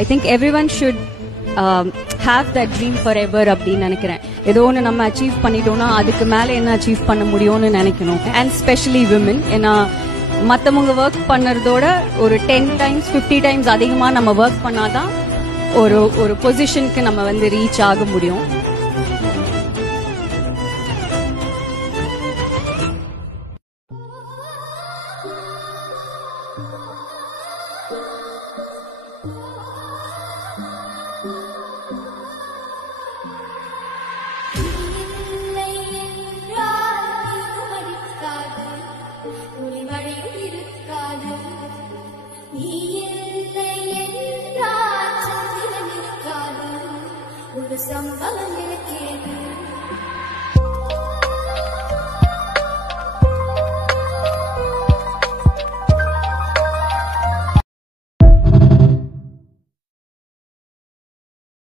I think every one should have that dream for ever அப்படின்னு நினைக்கிறேன். ஏதோ ஒன்று நம்ம அச்சீவ் பண்ணிட்டோம்னா அதுக்கு மேலே என்ன அச்சீவ் பண்ண முடியும்னு நினைக்கணும். அண்ட் ஸ்பெஷலி விமன், ஏன்னா மற்றவங்க ஒர்க் பண்ணுறதோட ஒரு 10 times 50 times அதிகமாக நம்ம ஒர்க் பண்ணாதான் ஒரு பொசிஷனுக்கு நம்ம வந்து ரீச் ஆக முடியும். சம்பவம் எனக்கு